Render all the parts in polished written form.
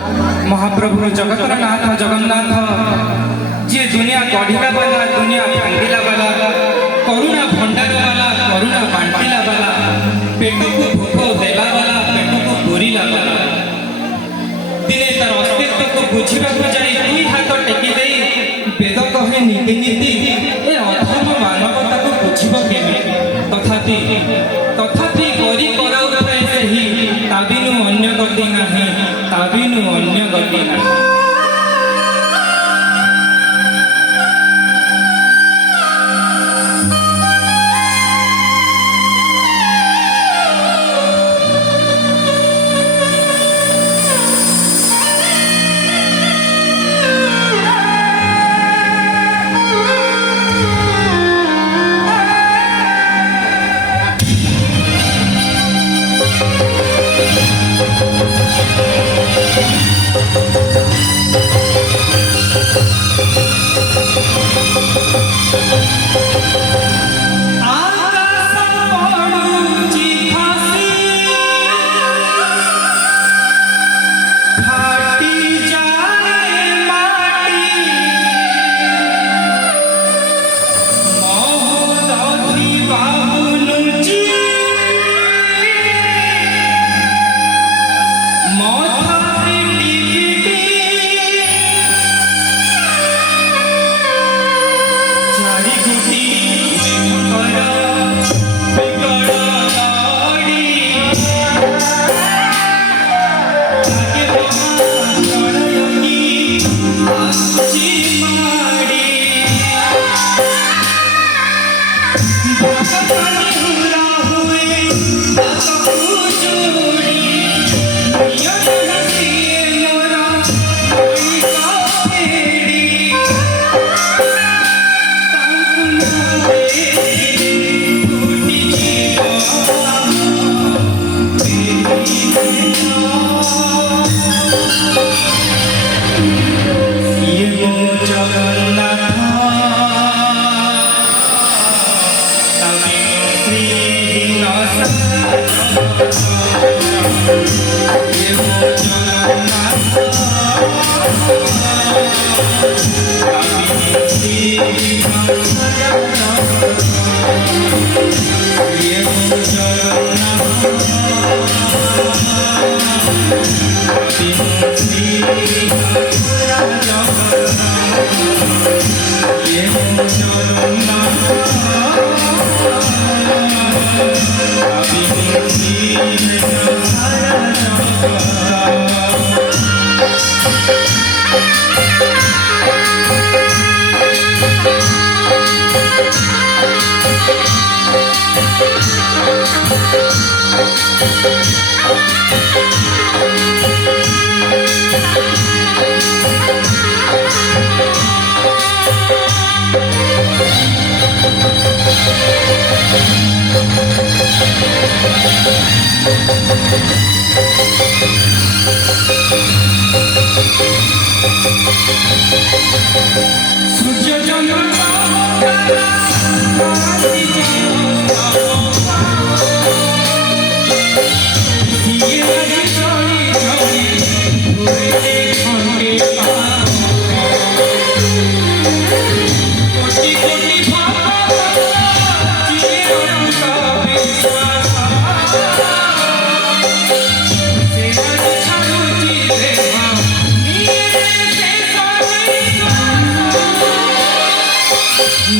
महाप्रभु जगतर नाथ जगन्नाथ जी दुनिया गढ़िला वाला दुनिया भांगिला वाला करुणा भंडार वाला करुणा बांटिला वाला पेट को भूख देला वाला पेट को पूरीला वाला दिने तार अस्तित्व को बुझा जाई दुई हाथ टेकी दे वेद कहे नीति नीति ए अधम मानवता को बुझब केमी तथापि तथापि करी कराउଥାଏ ସେହି ताबिनु अन्य गति नाही ताबिनु अन्य गति नाही।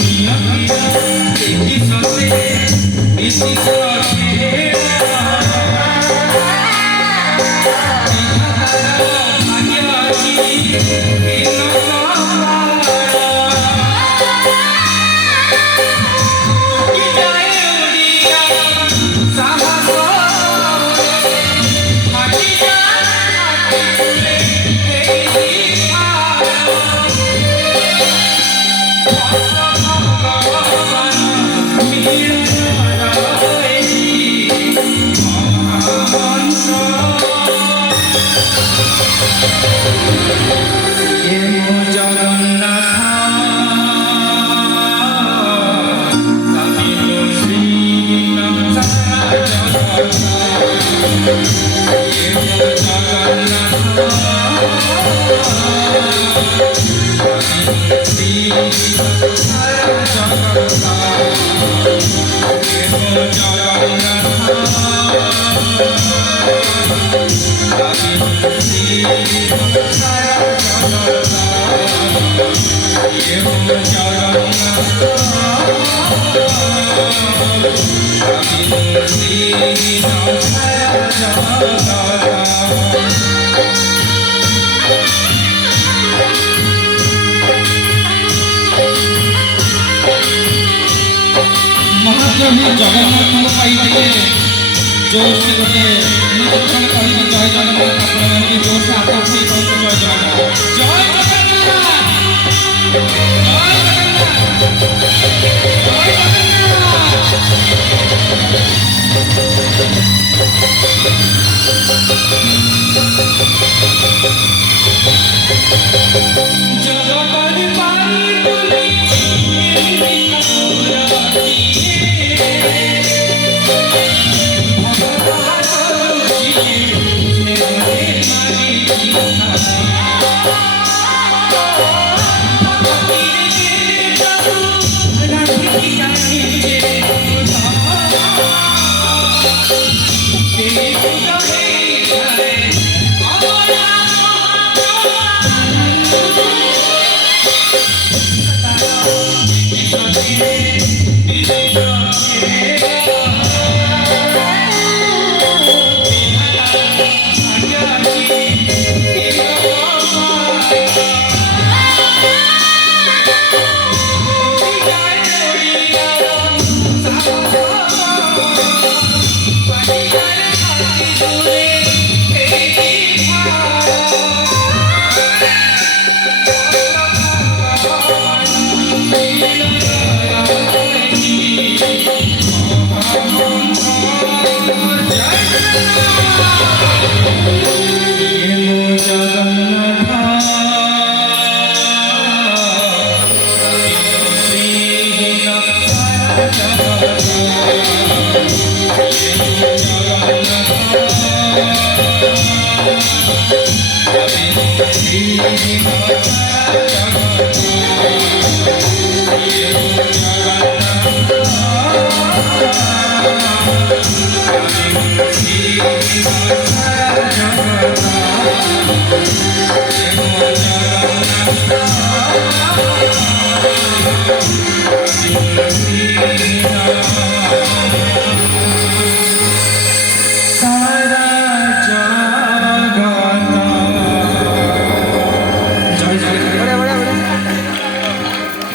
Yeah. महाप्रभु जगन्नाथ पाइले जोर से गोटे मुझे कह जय जगन्नाथ आप जोर से हाथ उठे जय जगन्नाथ जय जगन्नाथ जय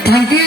Thank you.